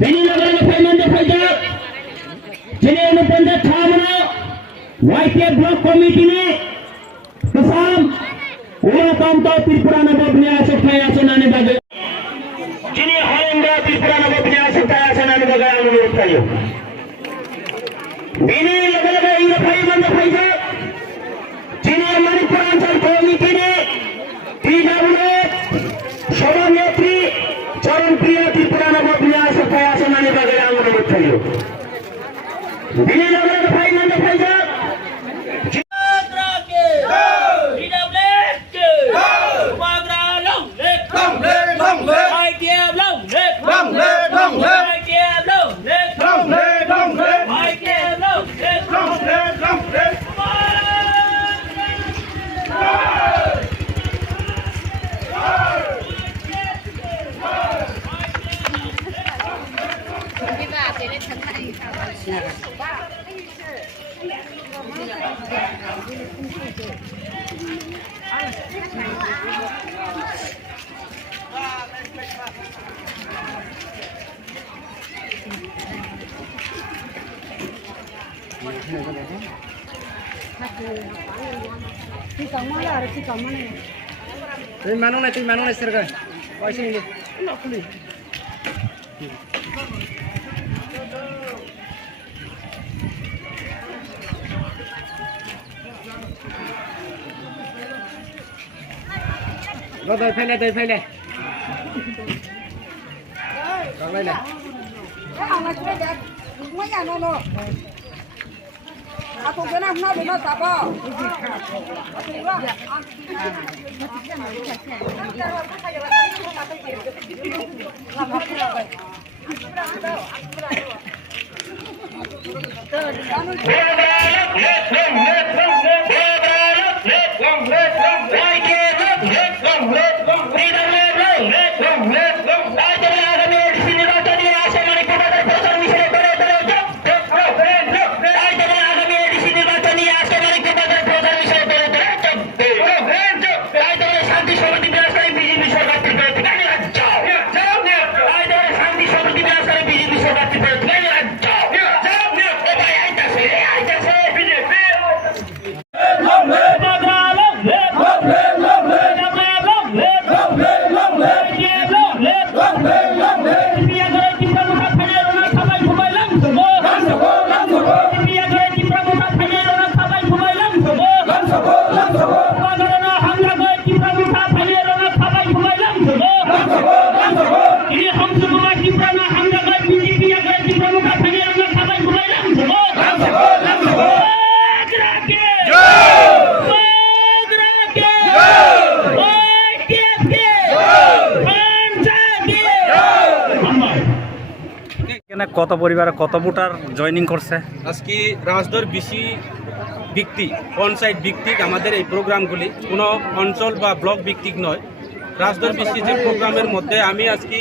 Bini nagara Paiman de Fajar, Chile Independent Thamana, YPF Block Committee ne, Kasam, Ula Tamta Tripura Nababnya Sakaya Sanani Baga, Chile Holanda Tripura Nababnya Sakaya Sanani Baga Anurut Kayo. Bini nagara Ira Paiman de Fajar, Chile Manipur Committee ne, TWF, Shobanetri, Charan Priya Tripura Nababnya Sakaya Sanani Baga Anurut Kayo. Bini nagara Paiman de Fajar, Tuy manong na sir ka. Paisa hindi. Rồi phê lên. Rồi đây này. Aku kena nak bina siapa? কত পরিবার কত voter joining করছে আজকে Rajdhar BC ভিত্তিক পঞ্চায়েত ভিত্তিক আমাদের এই প্রোগ্রামগুলি কোনো অঞ্চল বা ব্লক ভিত্তিক নয়। রাজদর বিসি যে প্রোগ্রামের মধ্যে আমি আজকে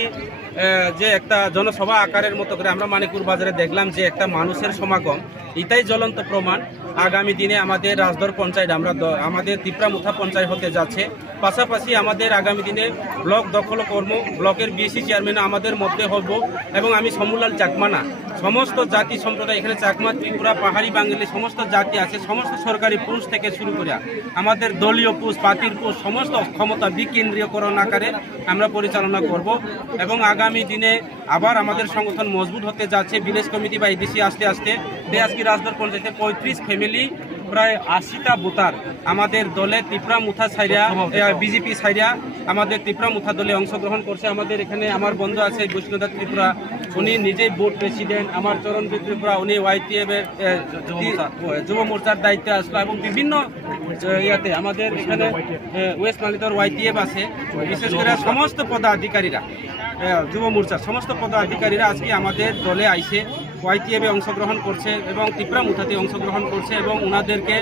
যে একটা জনসভা আকারের মতো করে আমরা মানিকপুর বাজারে দেখলাম যে একটা মানুষের সমাগম, এটাই জ্বলন্ত প্রমাণ। আগামী দিনে আমাদের রাজদর পঞ্চায়েত আমাদের তিপ্রামুথা পঞ্চায়েত হতে যাচ্ছে। পাশাপাশি আমাদের আগামী দিনে ব্লক দখল কর্ম ব্লকের বিএসি চেয়ারম্যান আমাদের মধ্যে হব এবং আমি সমুলাল চাকমানা সমস্ত জাতি সম্প্রদায় এখানে চাকমা ত্রিপুরা পাহাড়ি বাঙালি সমস্ত জাতি আছে, সমস্ত সরকারি পোস্ট থেকে শুরু করে আমাদের দলীয় পোস্ট পার্টির পোস্ট সমস্ত ক্ষমতা বিকেন্দ্রীয়করণ আকারে আমরা পরিচালনা করব এবং আগামী দিনে আবার আমাদের সংগঠন মজবুত হতে যাচ্ছে। ভিলেজ কমিটি বা এডিসি আস্তে আজকে রাজদর পঞ্চায়েতে 35 ফ্যামিলি প্রায় 80টা ভোটার আমাদের দলে তিপ্রামুথা সাইরা বিজেপি সাইরা আমাদের তিপ্রামুথা দলে অংশগ্রহণ করছে। আমাদের এখানে আমার বন্ধু আছে বৈষ্ণবদা ত্রিপুরা, উনি নিজেই বোর্ড প্রেসিডেন্ট। আমার চরণজিৎ ত্রিপুরা উনি YTF এর যুব মোর্চার দায়িত্বে আসলো এবং বিভিন্ন ইয়াতে আমাদের এখানে ওয়েস্ট মালিতর YTF আছে। বিশেষ করে সমস্ত পদাধিকারীরা যুব মোর্চার সমস্ত পদাধিকারীরা আজকে আমাদের দলে আইসে YTF এ অংশগ্রহণ করছে এবং তিপ্রামুথাতে অংশগ্রহণ করছে এবং ওনাদেরকে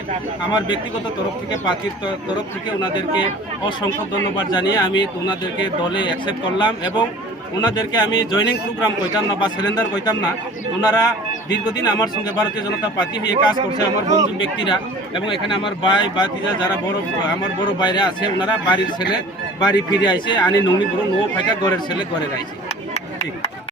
আমার ব্যক্তিগত তরফ থেকে পার্টির তরফ থেকে ওনাদেরকে অসংখ্য ধন্যবাদ জানিয়ে আমি ওনাদেরকে দলে অ্যাকসেপ্ট করলাম এবং ওনাদেরকে আমি জয়নিং প্রোগ্রাম কইতাম না বা সিলিন্ডার কইতাম না। ওনারা দীর্ঘদিন আমার সঙ্গে ভারতীয় জনতা পার্টি হয়ে কাজ করছে, আমার বন্ধু ব্যক্তিরা এবং এখানে আমার ভাই বাতিজা যারা আমার বড় বাইরে আছে ওনারা বাড়ির ছেলে বাড়ি ফিরে আইছে, আনি নৌনি বড় নৌ ফাইকা ঘরের ছেলে ঘরে আইছে। ঠিক